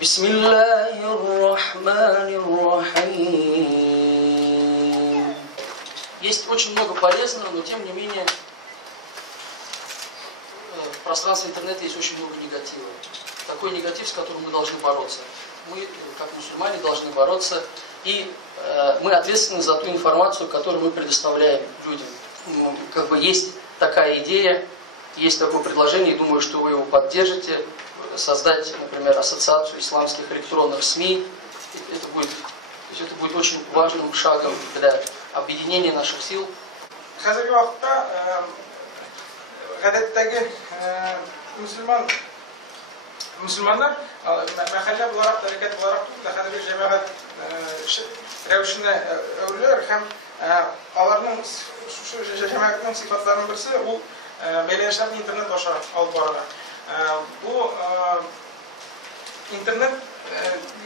Бисмиллахир-рахманир-рахим. Есть очень много полезного, но тем не менее в пространстве интернета есть очень много негатива. Такой негатив, с которым мы должны бороться. Мы, как мусульмане, должны бороться, и мы ответственны за ту информацию, которую мы предоставляем людям. Как бы есть такая идея, есть такое предложение, и думаю, что вы его поддержите, создать, например, ассоциацию исламских электронных СМИ. Это будет очень важным шагом для объединения наших сил. Müslümanlar mahalle olarak, tarikat olarak da bir cemaat revşine övülüyor. Hem alarının şu cemaatin sıfatlarının birisi bu belirleşen internet başa alıp varlar. Bu internet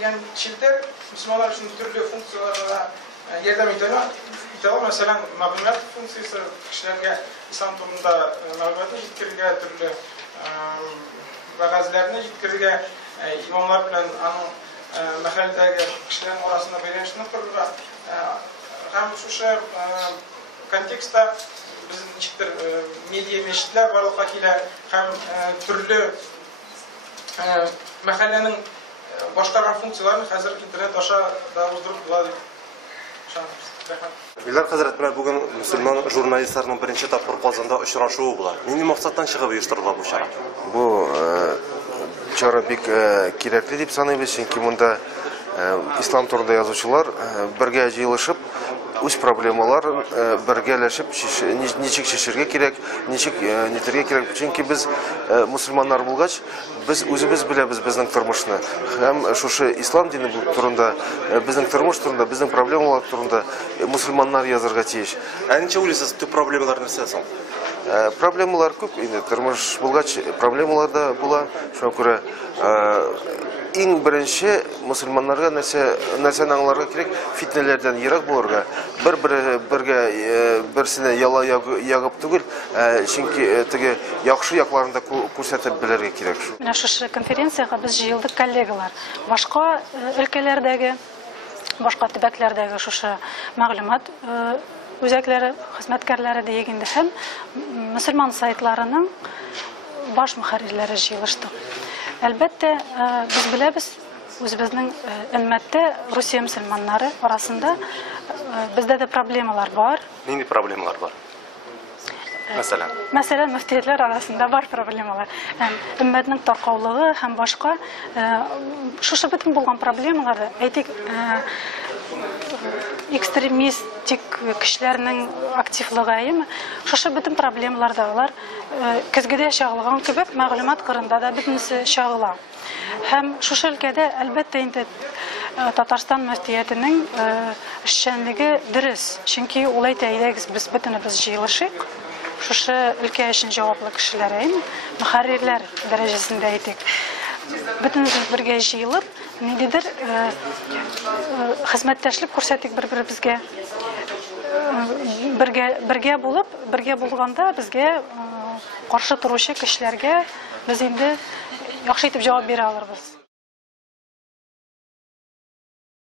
yani çiftler Müslümanlar için türlü funksiyalarına yardım ediyor. Mesela malumat funksiyası kişilerge İslam toplumunda malumatı yetkirge türlü vagazlarını yetkirge imamlar bilen anın mahalledagi kişilerin arasında belirleşini kurulur. Hem şu kontekstda bizim içiktir medya meşitler varlıkla ile hem türlü mahallenin başkaran funksiyalarını hazır internet aşağı da uzdurып болады. Билар хәзрәт белән бүген мөселман журналистларның беренче тапкыр Казанда очрашуы була. Нинди максаттан чыгып оештырыла бу чара? Бу чара бик кирәкле дип саныйбыз, чөнки монда ислам турында язучылар бергә җыелышып, үз проблемаларын бергәләшеп ничек чишергә кирәк, ничек нитәргә кирәк. Чөнки без мусульманнар булгач, biz үзебез беләбез безнең тормышны. Һәм шушы ислам дине турында, безнең тормыш турында, безнең проблемалар турында мусульманнар язарга тиеш. Ә ничә уйлыйсыз, төп проблемалар нәрсә соң? Проблемалар күп инде. Тормыш булгач, проблемалар да була. Шуңа күрә иң беренче мусульманнарга нәрсәне аңларга кирәк, фитнәләрдән ерак булырга, бергә берсенә яла ягып түгел, чөнки теге яхшы якларын да күрсәтеп белергә кирәк. Менә шушы конференциягә без җыелдык коллегалар. Башка өлкәләрдәге, башка төбәкләрдәге шушы мәгълүмат үзәкләре, хезмәткәрләре дигәндә һәм мусульман сайтларының баш мөхәррирләре җыелыштык. Әлбәттә, без беләбез, үзебезнең өммәттә Русия мөселманнары арасында бездә дә проблемалар бар. Нинди проблемалар бар? Мәсәлән, мөфтиятләр арасында бар проблемалар. Өммәтнең таркаулыгы һәм башка шушы бөтен булган проблемаларда, әйтик, экстремистик кешеләрнең активлыгы, шушы бөтен проблемаларда алар көзгедә чагылган кебек мәгълүмат кырында да бөтенесе чагыла. Һәм шушы өлкәдә әлбәттә инде Татарстан мөфтиятенең эшчәнлеге дөрес, чөнки ул әйтә, без бөтенебез җыелышыйк. Шушы өлкә өчен җаваплы кешеләр, мөхәррирләр дәрәҗәсендә әйтик. Бөтенебез бергә җыелып, ниндидер хезмәттәшлек күрсәтик бер-беребезгә. Бергә булганда безгә каршы торучы кешеләргә без инде яхшы итеп җавап бирә алырбыз.